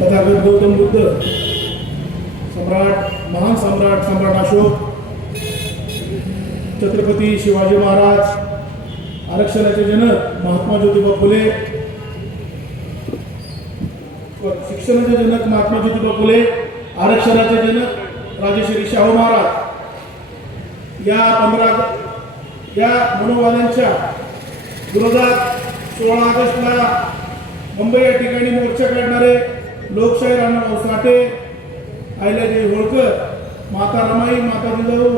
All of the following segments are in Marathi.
तथागत गौतम बुद्ध, सम्राट, महान सम्राट अशोक, छत्रपती शिवाजी महाराज, आरक्षणाचे जनक महात्मा ज्योतिबा फुले, शिक्षणाचे जनक महात्मा ज्योतिबा फुले, आरक्षणाचे जनक राजश्री शाहू महाराज या मनोवादांच्या विरोधात 16 ऑगस्टला मुंबई या ठिकाणी मोर्चा काढणारे लोकशाहीर अण्णाभाऊ साठे, अहिल्यादेवी होळकर, माता रमाई, माता जिजाऊ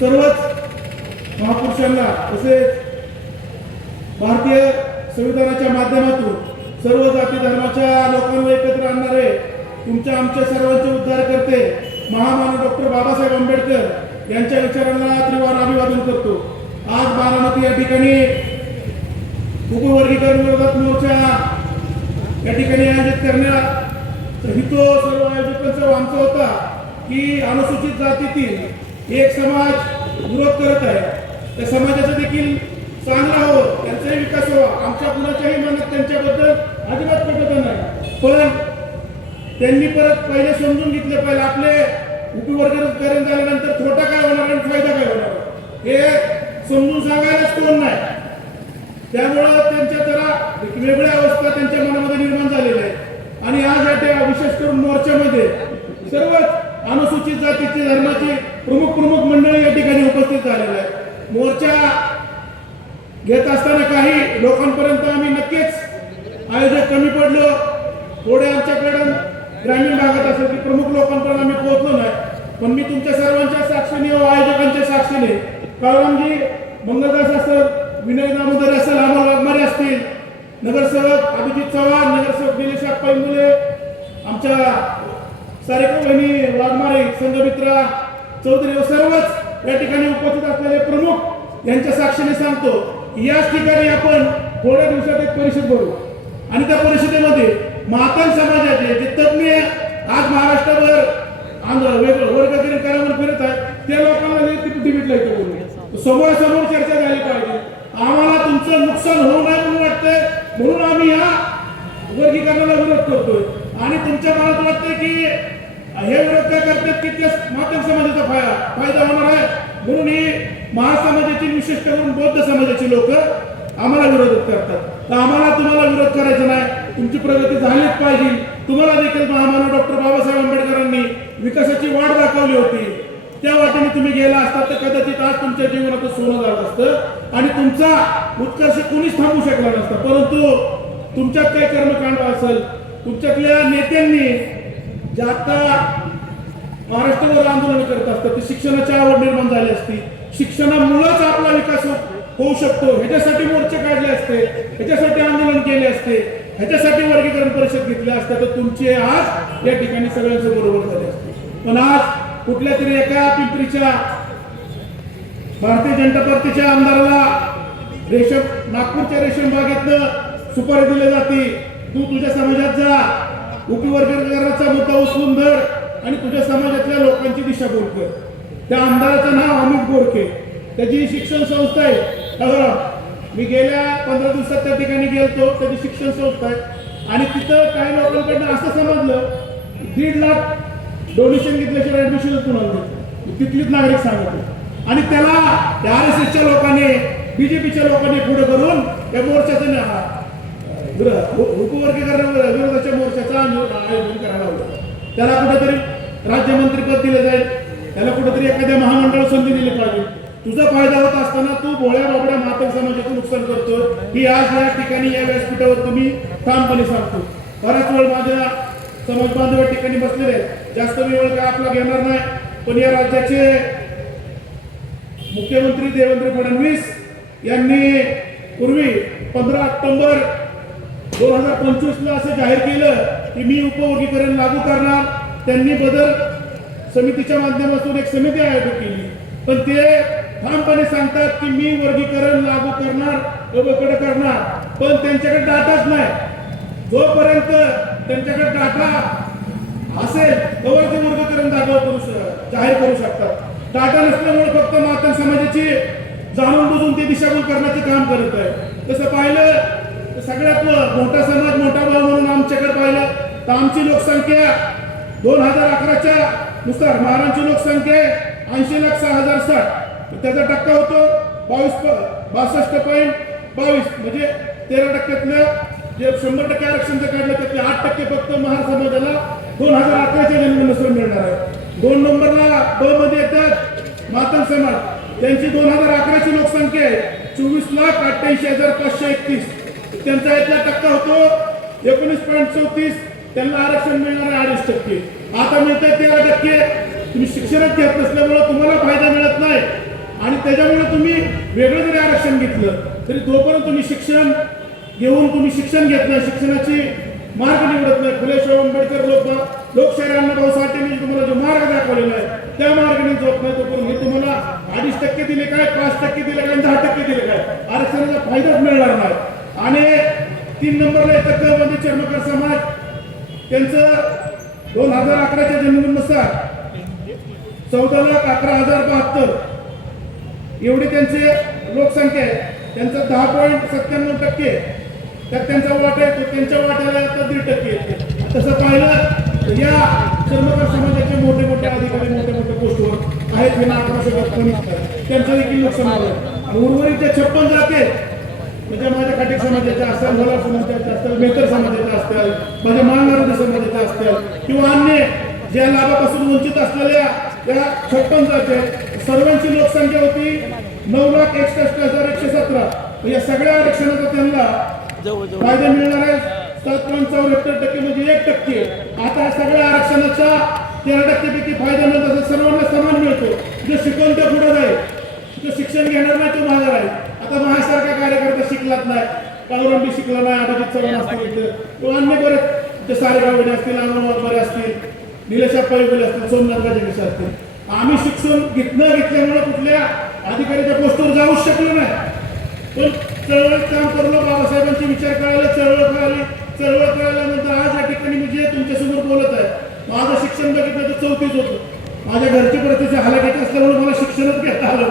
सर्वच महापुरुषांना तसेच भारतीय संविधानाच्या माध्यमातून सर्व जाती धर्माच्या लोकांना एकत्र आणणारे तुमच्या आमच्या सर्वांचे उद्धार करते महामानव डॉक्टर बाबासाहेब आंबेडकर यांच्या विचारांना त्रिवार अभिवादन करतो। आज बारामती या ठिकाणी उपवर्गीकरण विरोधात मोर्चा या ठिकाणी आयोजित करण्यात हेतू सर्व आयोजकांचा आमचा होता की अनुसूचित जातीतील एक समाज विरोध करत आहे, त्या समाजाचा देखील चांगला हो, त्यांचाही विकास व्हावा, आमच्या कुणाच्याही मनात त्यांच्याबद्दल अजिबात कटुता नाही, पण त्यांनी परत पहिले समजून घेतले पाहिजे आपले उपवर्गीकरण झाल्यानंतर तोटा काय होणार आणि फायदा काय होणार हे समजून सांगायलाच कोण नाही। त्यामुळं त्यांच्या जरा वेगळ्या अवस्था त्यांच्या मनामध्ये निर्माण झालेल्या आहे आणि आज या विशेष करून मोर्चामध्ये सर्वच अनुसूचित जातीची धर्माची प्रमुख मंडळी या ठिकाणी उपस्थित झालेले आहे। मोर्चा घेत असताना काही लोकांपर्यंत आम्ही नक्कीच आयोजक कमी पडलो, थोडे आमच्याकडून ग्रामीण भागात असेल की प्रमुख लोकांपर्यंत आम्ही पोहोचलो नाही, पण मी तुमच्या सर्वांच्या साक्षीने व आयोजकांच्या साक्षीने काळरामजी मंगलदास असेल, विनय दामोदर असेल, अमोल वाघमारे असतील, नगरसेवक अभिजित चव्हाण, नगरसेवक निलेश मुले, आमच्या सारिका वहिनी वाघमारे, संघमित्रा चौधरी व सर्वच या ठिकाणी उपस्थित असलेले प्रमुख यांच्या साक्षीने सांगतो की याच ठिकाणी आपण थोड्या दिवसात एक परिषद भरू आणि त्या परिषदेमध्ये मातंग समाजाचे जे तज्ञ आज महाराष्ट्रावर वर्गीकरण करायला फिरत आहेत त्या लोकांना डिबेटला इथे बोलू, समोरासमोर चर्चा झाली पाहिजे। आम्हाला तुमचं नुकसान होऊ नये म्हणून वाटतंय, म्हणून आम्ही या वर्गीकरणाला विरोध करतोय आणि तुमच्या मनात वाटतंय की हे विरोध काय करतात की त्या मातंग समाजाचा फायदा होणार आहे, म्हणून ही महासमाजाची विशेष करून बौद्ध समाजाची लोक आम्हाला विरोध करतात। तर आम्हाला तुम्हाला विरोध करायचा नाही, तुमची प्रगती झालीच पाहिजे। तुम्हाला देखील महामानव डॉक्टर बाबासाहेब आंबेडकरांनी विकासाची वाट दाखवली होती, त्या वाटेने तुम्ही गेला असतात तर कदाचित आज तुमच्या जीवनात सोनं झालं असतं आणि तुमचा उत्कर्ष कोणीच थांबू शकला नसता, परंतु तुमच्यात काही कर्मकांड असेल, तुमच्यातल्या नेत्यांनी जे आता महाराष्ट्रावर आंदोलन करत असतात ते शिक्षणाची आवड निर्माण झाली असती, शिक्षणामुळेच आपला विकास होऊ शकतो, ह्याच्यासाठी मोर्चे काढले असते, ह्याच्यासाठी आंदोलन केले असते, ह्याच्यासाठी वर्गीकरण परिषद घेतल्या असत्या तर तुमचे आज या ठिकाणी सगळ्यांचे बरोबर झाले असते। पण आज कुठल्या तरी एका पिंपरीच्या भारतीय जनता पार्टीच्या आमदाराला नागपूरच्या रेशीम बागेतनं सुपारी दिली जाते, तू तुझ्या समाजात जा, उपवर्गीकरणाचा मुद्दा उचलून धर आणि तुझ्या समाजातल्या लोकांची दिशाभूल कर। त्या आमदाराचं नाव अमित गोडके, त्याची शिक्षण संस्था आहे। मी गेल्या 15 दिवसात त्या ठिकाणी गेलतो, त्याची शिक्षण संस्था आहे आणि तिथं काही लोकांकडनं असं समजलं 1.5 लाख डोनेशन घेतल्याशिवाय ऍडमिशन कुणाला घेतलं, तिथलीच नागरिक सांगत आणि त्याला RSSच्या लोकांनी BJPच्या लोकांनी पुढे करून या मोर्चाचं उपवर्गीकरण विरोधाच्या मोर्चाचं आयोजन करायला होतं। त्याला कुठेतरी राज्यमंत्रीपद दिले जाईल, त्याला कुठेतरी एखाद्या महामंडळ संधी दिली पाहिजे। तुझा फायदा होत असताना तू भोळ्या बाबड्या मातंग समाजाचं नुकसान करतो, ही आज या ठिकाणी या व्यासपीठावर तुम्ही ठामपणे सांगतो। बराच वेळ माझ्या समाज बांधव या ठिकाणी बसलेले, जास्त वेळ काय आपला घेणार नाही, पण या राज्याचे मुख्यमंत्री देवेंद्र फडणवीस यांनी पूर्वी 15 ऑक्टोबर 2025ला असं जाहीर केलं की मी उपवर्गीकरण लागू करणार। त्यांनी बदल समितीच्या माध्यमातून एक समिती आयोजित केली, पण ते ठामपणे सांगतात की मी वर्गीकरण लागू करणार, पण त्यांच्याकडे डाटाच नाही। जोपर्यंत त्यांच्याकडे डाटा असेल तोवर ते वर्गीकरण जाहीर करू शकतात। डाटा नसल्यामुळे फक्त मातंग समाजाची जाणून बुजून ते दिशाभूल करण्याचे काम करत आहे। तसं पाहिलं तर सगळ्यात मोठा समाज, मोठा भाव म्हणून आमच्याकडे पाहिलं तर आमची लोकसंख्या 2011च्या नुसार महाराष्ट्राची लोकसंख्या 80,06,060, त्याचा टक्का होतो 62.22 म्हणजे 13%. जे 100% आरक्षणचं काढलं त्यातले 8% फक्त महार समाजाला 2011च्या जन्मानुसार मिळणार आहे. 2 नंबरला ब मध्ये येतात मातंग समाज, त्यांची 2011ची लोकसंख्या आहे 24,88,531, त्यांचा यातला टक्का होतो 19.34, त्यांना आरक्षण मिळणार आहे 2.5%. आता मिळतंय 13%. तुम्ही शिक्षणात घेत नसल्यामुळे तुम्हाला फायदा मिळत नाही आणि त्याच्यामुळे तुम्ही वेगळं जरी आरक्षण घेतलं तरी तोपर्यंत तुम्ही शिक्षण घेऊन तुम्ही शिक्षण घेत नाही, शिक्षणाची मार्ग निवडत नाही. फुले शाहू आंबेडकर लोकशाही अण्णाभाऊ साठेंनी तुम्हाला जो मार्ग दाखवलेला आहे त्या मार्गाने जोप नाही तोपर्यंत हे तुम्हाला 2.5% दिले काय, 5% दिले काय, 10% दिले काय, आरक्षणाचा फायदाच मिळणार नाही. आणि 3 नंबरला येतात म्हणजे चर्मकार समाज, त्यांचं 2011च्या जन्मानुसार 14,11,072 एवढी त्यांची लोकसंख्या आहे. त्यांचा 10.97%, त्यात त्यांचा वाटा येतो, त्यांच्या वाट्याला आता 1.5% येते. तसं पाहिलं तर या चर्मकार समाजाचे मोठे मोठे अधिकारी मोठ्या मोठ्या पोस्टवर आहेत हे नागपूर त्यांचा देखील लोकसंख्या आहे. उर्वरित ज्या 56 जाती आहेत म्हणजे माझ्या काटिक समाजाच्या असतात, भोला समाजाच्या असतात, मेहतर समाजाच्या असतात, माझ्या मानगावडी समाजाच्या असतात किंवा अन्य ज्या लाभापासून वंचित असलेल्या त्या 56 जाती आहेत, सर्वांची लोकसंख्या होती 9,61,117. या सगळ्या आरक्षणाचा त्यांना फायदा मिळणार आहे 7.74% म्हणजे 1%. आता सगळ्या आरक्षणाचा 13% पैकी फायदा मिळत असं सर्वांना समान मिळतो. जो शिकवून ते पुढे जाईल, जो शिक्षण घेणार नाही तो माघार आहे. आता माझ्यासारखा कार्यकर्ता शिकलाच नाही, काळुरंबी शिकला नाही, अभिजित चव्हाण असतील किंवा अन्य बरेच ते सारेगावडे असतील, अंगणवाडी बरे असतील, निलेश पायगुले असतील, सोमनाथ गाजेकसे असतील. आम्ही शिक्षण घेतल्यामुळे कुठल्या अधिकाऱ्याच्या पोस्टवर जाऊच शकलो नाही. पण चळवळीत काम करलो, बाबासाहेबांचे विचार कळाले, चळवळ कळाल्यानंतर आज या ठिकाणी मी जे तुमच्यासमोर बोलत आहे, माझं शिक्षण बघितलं तर 4थीच होतं. माझ्या घरची परिस्थिती हलाखीची असल्यामुळे मला शिक्षणच घेता आलं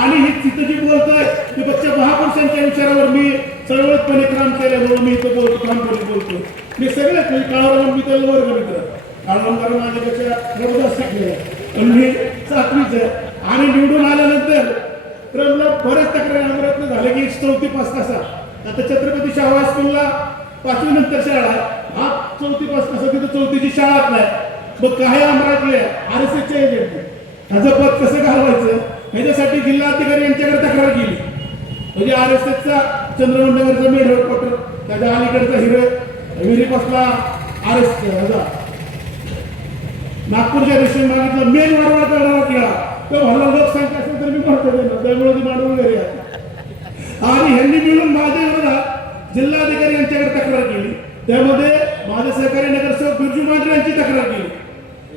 आणि ही तिथं जी बोलतोय ती फक्त महापुरुषांच्या विचारावर मी चळवळीतपणे काम केल्यामुळे मी इथं बोलतो. मी सगळेच म्हणजे काळावर मी त्याला वर्ग मित्र काळवंगाला माझ्यापेक्षा जबरदस्त शिकले, पण मी 7वीच आहे. आणि निवडून आल्यानंतर क्रमला बरेच तक्रारी प्रयत्न झाले की 4थी पास कसा. आता छत्रपती शाहू हायस्कूलला 5वी नंतर शाळा आहे, हा 4थी पास कसा, तिथं 4थीची शाळाच नाही. मग काही अमरावतीले RSSचे एजंट ह्याचं पद कसं घालवायचं ह्याच्यासाठी जिल्हाधिकारी यांच्याकडे तक्रार केली. म्हणजे RSSचा चंद्रमंडळचा मेन हेडक्वार्टर, त्याच्या अलीकडचा विहिरीपासला RS नागपूरच्या रेशन मागितलं मेन वाढवा करणारा केला तो मला लोकसंख्या असेल तर मी भरतो देणार, त्यामुळे ती मांडून घरी आहे. आणि ह्यांनी मिळून माझ्या विरोधात जिल्हाधिकारी यांच्याकडे तक्रार केली. त्यामध्ये माझे सहकारी नगरसेवक बिरजू मांढरे यांची तक्रार केली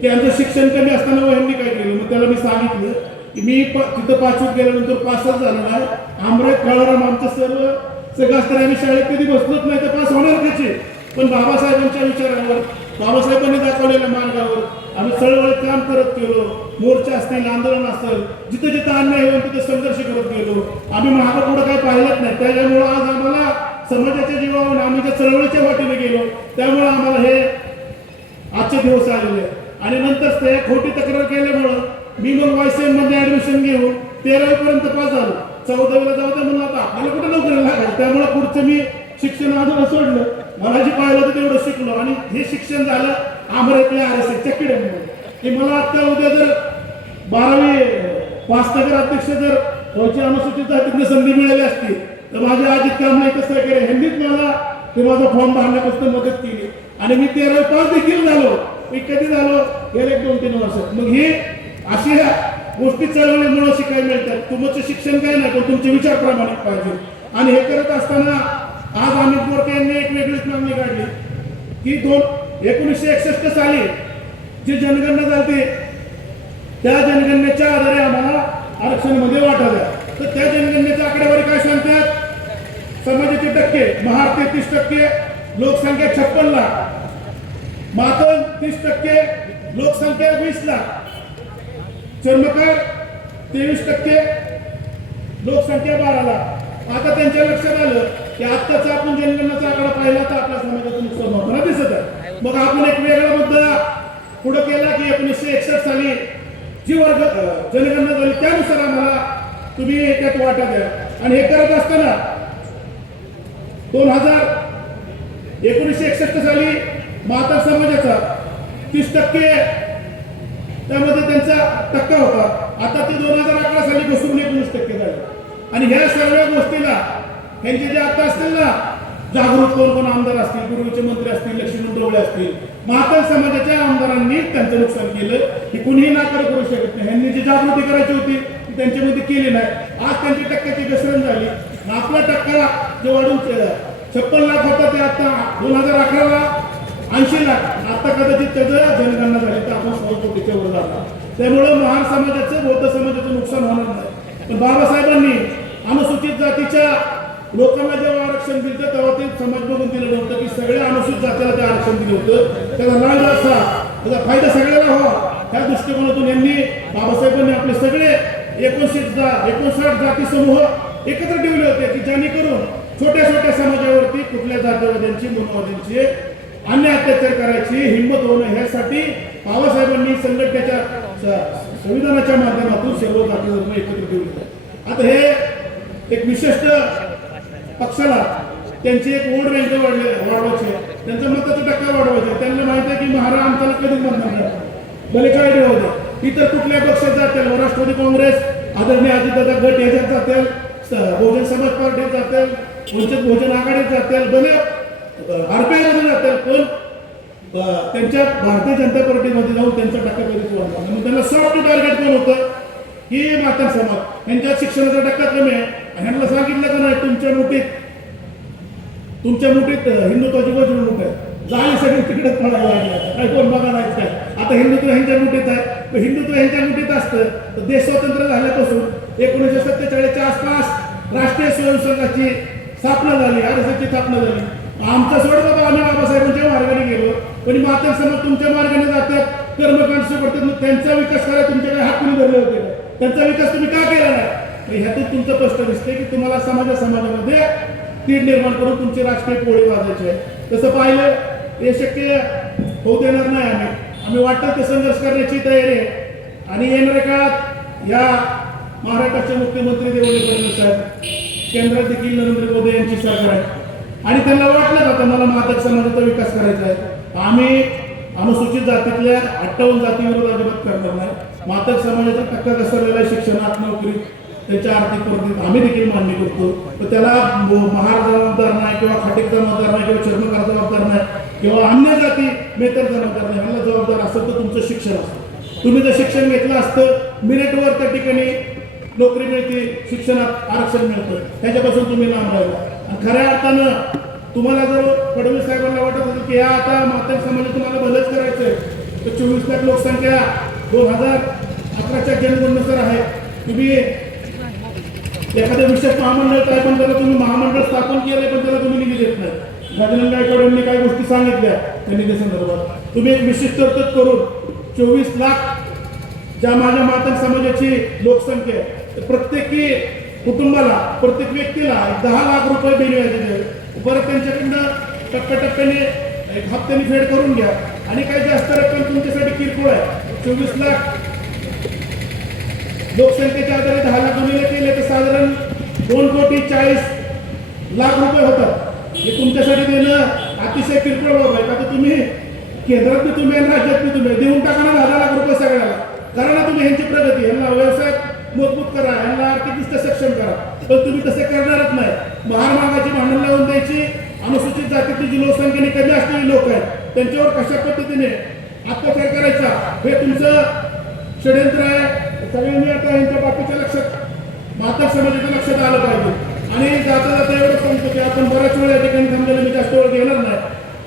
की आमचं शिक्षण कमी असताना ह्यांनी काय केलं. मग त्याला मी सांगितलं की मी तिथं 5वीत गेल्यानंतर पासच झालं नाही, आमरात काळाराम आमचं सगळं असताना आम्ही शाळेत कधी बसलोच नाही तर पास होणार कसे. पण बाबासाहेबांच्या विचारांवर, बाबासाहेबांनी दाखवलेल्या मार्गावर आम्ही चळवळीत काम करत गेलो. मोर्चा असतील, आंदोलन असेल, जिथं जिथं अन्याय होईल तिथे संघर्ष करत गेलो. आम्ही मागं पुढं काही पाहिलंच नाही. त्याच्यामुळं आज आम्हाला समाजाच्या जीवावर आम्ही त्या चळवळीच्या वाटेने गेलो, त्यामुळे आम्हाला हे आजचे दिवस आलेले. आणि नंतर ते खोटी तक्रार केल्यामुळं मी मग YCM मध्ये ऍडमिशन घेऊन 13वी पर्यंत पास झालो. 14वीला जाऊ दे म्हणलं, आता आपल्याला कुठे नोकरी लागायची, त्यामुळे पुढचं मी शिक्षण अजून सोडलं. मला जे पाहिलं होतं तेवढं शिकलो आणि हे शिक्षण झालं अमरावतीच्या RSSच्या किड्यामुळे. की मला आता उद्या जर 12वी पास नगराध्यक्ष जर व्हायची अनुसूचित जातीतली संधी मिळाली असती तर माझ्या अजित कांबळे कसं केलं ह्यांनीच मला ते माझा फॉर्म भरण्यापासून मदत केली आणि मी 13वी पास देखील झालो. मी कधी झालो गेले 2-3 वर्षात. मग हे अशी गोष्टी चळवळीमुळे शिकायला मिळतात. तुमचं शिक्षण काय नाही पण तुमचे विचार प्रामाणिक पाहिजे. आणि हे करत असताना आज अमित बोरके यांनी एक वेगळीच मागणी काढली की 1961 साली जी जनगणना झाली त्या जनगणनेच्या आधारे आम्हाला आरक्षणामध्ये वाटा द्या. तर त्या जनगणनेच्या आकडेवारी काय सांगतात, समाजाचे टक्के महार 33%, लोकसंख्या 56 लाख, मातंग 30%, लोकसंख्या 20 लाख, चर्मकार 23%, लोकसंख्या 12 लाख. आता त्यांच्या लक्षात आलं की आत्ताचा आपण जनगणनेचा आकडा पाहिला तर आपल्या समाजाचं नुकसान होताना दिसत आहे. मग आपण एक वेगळा मुद्दा पुढे केला की 1961 साली जी वर्ग जनगणना झाली त्यानुसार आम्हाला तुम्ही त्यात वाटा द्या. आणि हे करत असताना 1961 साली मातंग समाजाचा 30% त्यामध्ये त्यांचा टक्का होता. आता ते 2011 साली घसरून 19% झाले. आणि ह्या सर्व गोष्टीला त्यांचे जे आता असतील ना जागृत कोण आमदार असतील, पूर्वीचे मंत्री असतील, लक्ष्मण ढवळे असतील, मातंग समाजाच्या आमदारांनी त्यांचं नुकसान केलं हे कुणीही नाकार करू शकत नाही. ह्यांनी जी जागृती करायची होती ती त्यांच्यामध्ये केली नाही. आज त्यांची टक्क्याची घसरण झाली. आपला टक्का जो वाढून 56 लाख होता ते आता 2011ला 80 लाख. आता कदाचित त्याचं जनगणना झाली तर आपण 100 कोटीच्या वर जाणार. त्यामुळे महार समाजाचं बौद्ध समाजाचं नुकसान होणार नाही. पण बाबासाहेबांनी अनुसूचित जातीच्या लोकांना जेव्हा आरक्षण दिलं तेव्हा ते समाज बघून दिलं नव्हतं की सगळ्या अनुसूचित जातीला ते आरक्षण दिलं होतं. त्याला लाभ असा त्याचा फायदा सगळ्याला व्हावा त्या दृष्टिकोनातून यांनी बाबासाहेबांनी आपले सगळे 59 जाती समूह एकत्र ठेवले होते की जेणेकरून छोट्या छोट्या समाजावरती कुठल्या जातीवाद्यांची मनोवाद्यांची अन्य अत्याचार करायची हिंमत होणं ह्यासाठी बाबासाहेबांनी संघटनेच्या संविधानाच्या माध्यमातून सर्व जातीवर एकत्र ठेवले. आता हे एक विशिष्ट पक्षाला त्यांची एक वोट बँक वाढवायची, त्यांचा मताचा टक्का वाढवायचा. त्यांना माहिती आहे की महाराज आमच्याला कधीच मतदान करणार भले काय होते. इतर कुठल्या पक्षात जातील, राष्ट्रवादी काँग्रेस, आदरणीय अजितदादा गट याच्यात जातील, बहुजन समाज पार्टीत जातील, वंचित बहुजन आघाडीत जातील, भले आरपीआयमध्ये जातील, पण त्यांच्या भारतीय जनता पार्टीमध्ये जाऊन त्यांचा टक्का कधीच वाढला. म्हणून त्यांना सॉफ्ट टार्गेट कोण होतं की मातंग समाज. यांच्या शिक्षणाचा टक्का कमी आहे. ह्यांना सांगितलं का नाही तुमच्या मुठीत हिंदुत्वाची वजन मोठ आहे, झाली सगळी तिकडे पडायला लागली. काय कोण बघा नाही काय. आता हिंदुत्व ह्यांच्या मुठीत आहे. हिंदुत्व ह्यांच्या मुठीत असतं तर देश स्वतंत्र झाल्यापासून 1947च्या आसपास राष्ट्रीय स्वयंसेवकाची स्थापना झाली, RSSची स्थापना झाली. आमचा सोड बाबा आम्ही बाबासाहेबांच्या मार्गाने गेलो, पण मातंग समाज तुमच्या मार्गाने जातात, कर्मकांड करतात. मग त्यांचा विकास करायला तुमच्याकडे हात कुणी धरले होते, त्यांचा विकास तुम्ही का केला नाही. ह्यातून तुमचं स्पष्ट दिसते की तुम्हाला समाजामध्ये तीड निर्माण करून तुमची राजकीय पोळी वाजायची आहे. तसं पाहिलं हे शक्य होऊ देणार नाही. आम्ही वाटतं ते संघर्ष करण्याची तयारी आहे. आणि येणाऱ्या काळात या महाराष्ट्राचे मुख्यमंत्री देवेंद्र फडणवीस साहेब, केंद्रात देखील नरेंद्र मोदी यांची सरकार आहे आणि त्यांना वाटलं जातं मला मातंग समाजाचा विकास करायचा आहे. आम्ही अनुसूचित जातीतल्या 58 जातीविरोध अजिबात करणार नाही. मातंग समाजाचा टक्का घसरलेला शिक्षणात, नोकरीत, त्याच्या आर्थिक परिस्थितीत आम्ही देखील मान्य करतो. तर त्याला महार जबाबदार नाही किंवा खाटीक जबाबदार नाही किंवा चर्मकार जबाबदार नाही किंवा अन्य जाती मेतर जबाबदार नाही. ह्याला जबाबदार असेल तर तुमचं शिक्षण असतं. तुम्ही जर शिक्षण घेतलं असतं मेरिटवर त्या ठिकाणी नोकरी मिळते, शिक्षणात आरक्षण मिळतं, त्याच्यापासून तुम्ही लांब राहिला. आणि खऱ्या अर्थानं तुम्हाला जर फडणवीस साहेबांना वाटत होतं की या आता मातंग समाज तुम्हाला भलंच करायचंय तर 24 लाख लोकसंख्या 2011च्या जनगणनेनुसार आहे. तुम्ही एखाद्या विशेष महामंडळ काय पण त्याला तुम्ही महामंडळ स्थापन केलंय पण त्याला तुम्ही निधी देत नाही. गजानन गायकवाड यांनी काही गोष्टी सांगितल्या त्या निधी संदर्भात. तुम्ही एक विशिष्ट तरतूद करून 24 लाख ज्या माझ्या मातंग समाजाची लोकसंख्या आहे प्रत्येकी कुटुंबाला, प्रत्येक व्यक्तीला 10 लाख रुपये बिनव्याजी द्यावे. परत त्यांच्याकडनं टप्प्याटप्प्याने एक हप्त्याने फेड करून घ्या. आणि काही जास्त रक्कम तुमच्यासाठी किरकोळ आहे. 24 लाख लोकसंख्येच्या आधारे 10 लाख गुणिले केले तर साधारण 2,40,00,000 रुपये होतात. हे तुमच्यासाठी देणं अतिशय किरकोळ बाब आहे. का तुम्ही केंद्रात तुम्ही आणि राज्यात तुम्ही देऊन टाका ना 10 लाख रुपये सगळ्याला. करा ना तुम्ही ह्यांची प्रगती, ह्यांना व्यवसाय मजबूत करा, ह्यांना आर्थिकदृष्ट्या सक्षम करा. पण तुम्ही तसे करणारच नाही. महामार्गाची भांडण लावून द्यायची. अनुसूचित जातीची जी लोकसंख्येने कमी असलेली लोक आहेत त्यांच्यावर कशा पद्धतीने अत्याचार करायचा हे तुमचं षडयंत्र आहे. सगळ्यांनी आता यांच्या बाकीच्या लक्षात मातंग समाजाच्या लक्षात आलं पाहिजे. आणि जाता जाता एवढं सांगतो की आपण बऱ्याच वेळ या ठिकाणी थांबलेलं मी जास्त वेळ घेणार नाही.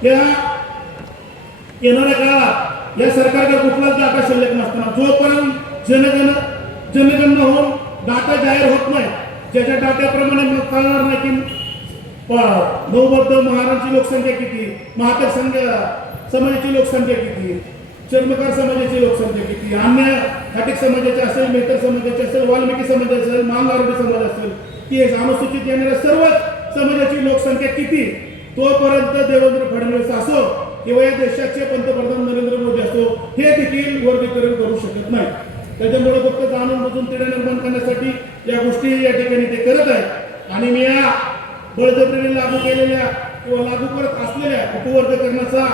या येणाऱ्या काळात या सरकारचा कुठलाच डाटा शिल्लक नसताना जोपर्यंत जनगणना होऊन डाटा जाहीर होत नाही, ज्याच्या डाट्याप्रमाणे मग कळणार नाही की नवबद्ध महारांची लोकसंख्या किती, मातंग समाजाची लोकसंख्या किती, चर्मकार समाजाची लोकसंख्या किती, अन्य खाटीक समाजाची असेल, मेहतर समाजाची असेल, वाल्मिकी समाज असेल, मांगारोडी समाज असेल, की अनुसूचित येणाऱ्या सर्व समाजाची लोकसंख्या किती, तोपर्यंत देवेंद्र फडणवीस असो किंवा या देशाचे पंतप्रधान नरेंद्र मोदी असो हे देखील वर्गीकरण करू शकत नाही. त्याच्यामुळे फक्त जाणून बुजून तेढ निर्माण करण्यासाठी या गोष्टी या ठिकाणी ते करत आहेत. आणि मी या बळजबरीने लागू केलेल्या किंवा लागू करत असलेल्या उपवर्गीकरणाचा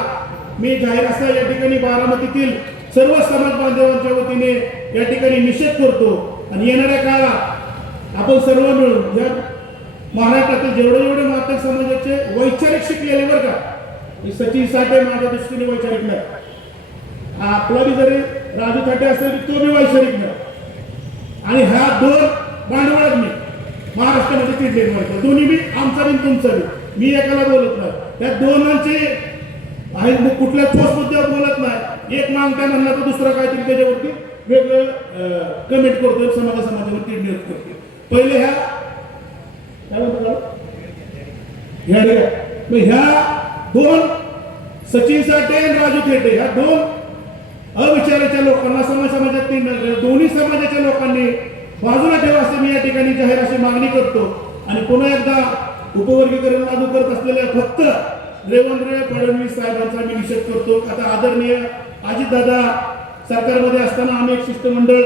मी जाहीर असा या ठिकाणी बारामतीतील सर्व समाज बांधवांच्या वतीने या ठिकाणी निषेध करतो. आणि येणाऱ्या काळात आपण सर्व मिळून या महाराष्ट्रातील जेवढे मातक समाजाचे वैचारिक शिकलेले बरं का, सचिन साठे माझ्या दृष्टीने वैचारिक नाही, आपला बी जरी राजू साठे असेल तो बी वैचारिक नाही, आणि ह्या दोन भांडवळात मी महाराष्ट्रामध्ये तीन निर्माण दोन्ही बी आमचा बी तुमचा बी, मी एकाला बोलत नाही. त्या दोनांचे आहे कुठल्या ठोस मुद्द्यावर बोलत नाही. एक मागताय म्हणला तर दुसरा काहीतरी त्याच्यावरती वेगळं कमेंट करतोय, समाजावरती नियुक्त करतोय. पहिले ह्या दोन सचिन साठे आणि राजू थेटे ह्या दोन अविचाराच्या लोकांना समाजातील दोन्ही समाजाच्या लोकांनी बाजूला ठेवा असं मी या ठिकाणी जाहीर अशी मागणी करतो. आणि पुन्हा एकदा उपवर्गीकरण लागू करत असलेल्या फक्त देवेंद्र फडणवीस साहेबांचा मी निषेध करतो. आता आदरणीय अजितदादा सरकारमध्ये असताना आम्ही एक शिष्टमंडळ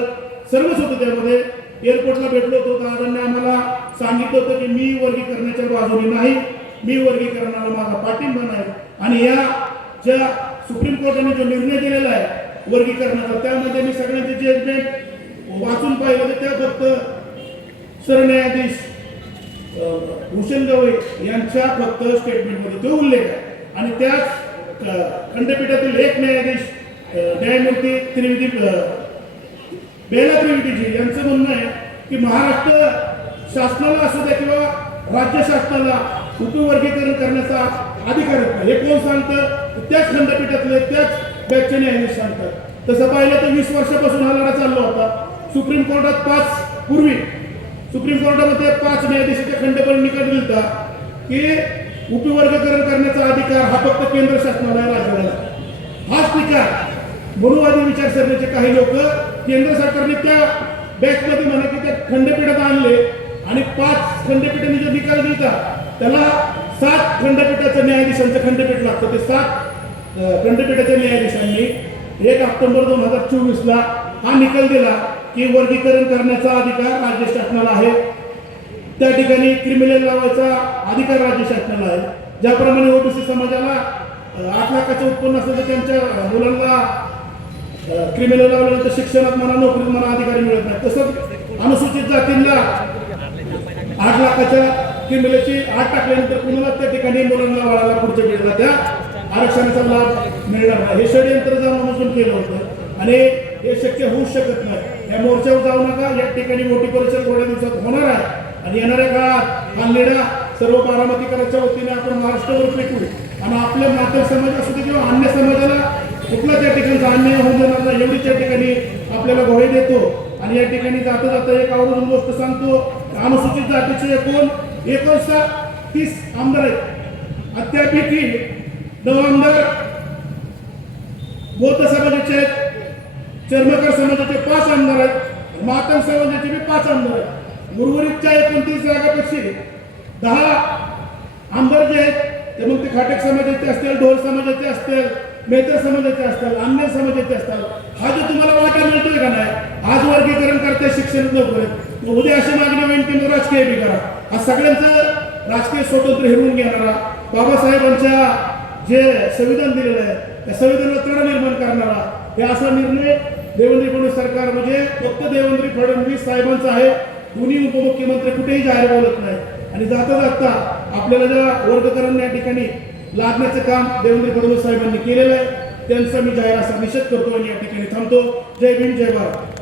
सर्वच होतो, त्यामध्ये एअरपोर्टला भेटलो होतो. दादांनी आम्हाला सांगितलं होतं की मी वर्गीकरणाच्या बाजूने नाही, मी वर्गीकरणाला माझा पाठिंबा नाही. आणि या ज्या सुप्रीम कोर्टाने जो निर्णय दिलेला आहे वर्गीकरणाचा, त्यामध्ये मी सगळ्यांचे जजमेंट वाचून पाहिलं तर त्या फक्त सरन्यायाधीश भूषण गवई यांच्या फक्त स्टेटमेंटमध्ये तो उल्लेख आहे. आणि त्याच खंडपीठातील एक न्यायाधीश न्यायमूर्ती बेला त्रिवेदीजी यांचं म्हणणं आहे की महाराष्ट्र शासनाला असू द्या किंवा राज्य शासनाला उपवर्गीकरण करण्याचा अधिकार आहे. हे कोण सांगतं? त्याच खंडपीठातले त्याच बॅचचे न्यायाधीश सांगतात. तसं पाहिलं तर 20 वर्षापासून हा लढा चालला होता. सुप्रीम कोर्टामध्ये 5 न्यायाधीशाच्या खंडपीठाने निकाल दिला की उपवर्गीकरण करण्याचा अधिकार हा फक्त केंद्र शासनाला आहे, राज्याला. हाच निकाल मनुवादी विचारसरणीचे काही लोक केंद्र सरकारने त्या बॅचमध्ये म्हणा की त्या खंडपीठात आणले आणि 5 खंडपीठांनी जो निकाल दिला त्याला 7 खंडपीठाच्या न्यायाधीशांचं खंडपीठ लागतं. ते 7 खंडपीठाच्या न्यायाधीशांनी 1 ऑक्टोबर 2024ला हा निकाल दिला की वर्गीकरण करण्याचा अधिकार राज्य शासनाला आहे. त्या ठिकाणी क्रिमिनल लावायचा अधिकार राज्य शासनाला आहे. ज्याप्रमाणे ओबीसी समाजाला 8 लाखाचं उत्पन्न असेल तर त्यांच्या मुलांना क्रिमिनल लावल्यानंतर शिक्षणात म्हणा नोकरीत म्हणा अधिकारी मिळत नाही, तसंच अनुसूचित जातींना 8 लाखाच्या क्रिमिनलची 8 टाकल्यानंतर कुणाला त्या ठिकाणी मुलांना वाढायला पुढच्या पिढीला त्या आरक्षणाचा लाभ मिळणार नाही. हे षडयंत्र जाणून केलं होतं आणि हे शक्य होऊ शकत नाही. या मोर्चावर जाऊ नका. या ठिकाणी मोठी परिषद थोड्या दिवसात होणार आहे आणि येणाऱ्या काळात हा लढा सर्व बारामतीकरांच्या वतीने आपण महाराष्ट्रावर पेटू आणि आपल्या मातृ समाज असू दे किंवा अन्य समाजाला कुठला त्या ठिकाणचा अन्याय होऊ देणार नाही एवढी त्या ठिकाणी आपल्याला ग्वाही देतो. आणि या ठिकाणी जाता जाता एक आवडून गोष्ट सांगतो. अनुसूचित जातीचे एकूण 30 आमदार आहेत. त्यापैकी 9 आमदार बौद्ध समाजाचे आहेत, चर्मकार समाजाचे 5 आमदार आहेत, मातंग समाजाचे बी 5 आमदार आहेत. उर्वरितच्या 29 जागापेक्षा 10 आमदार जे आहेत ते मग ते खाटक समाजाचे असतील, ढोल समाजाचे असतील, मेहतर समाजाचे असतील, अन्य समाजाचे असतील, हा जो तुम्हाला वाटा मिळतोय का नाही, आज वर्गीकरण करते शिक्षण नोकरी, उद्या अशी मागणी होईल की मग राजकीय बी करा. हा सगळ्यांचं राजकीय स्वातंत्र्य हिरवून घेणारा, बाबासाहेबांच्या जे संविधान दिलेलं आहे त्या संविधानाला तडा निर्माण करणारा हे असा निर्णय देवेंद्र फडणवीस सरकार म्हणजे फक्त देवेंद्र फडणवीस साहेबांचा आहे. दोन्ही उपमुख्यमंत्री कुठेही जाहीर बोलत नाही. आणि जाता जाता आपल्याला ज्या वर्गीकरण या ठिकाणी लादण्याचं काम देवेंद्र फडणवीस साहेबांनी केलेलं आहे त्यांचा मी जाहीर असा निषेध करतो आणि या ठिकाणी थांबतो. जय भीम, जय भारत.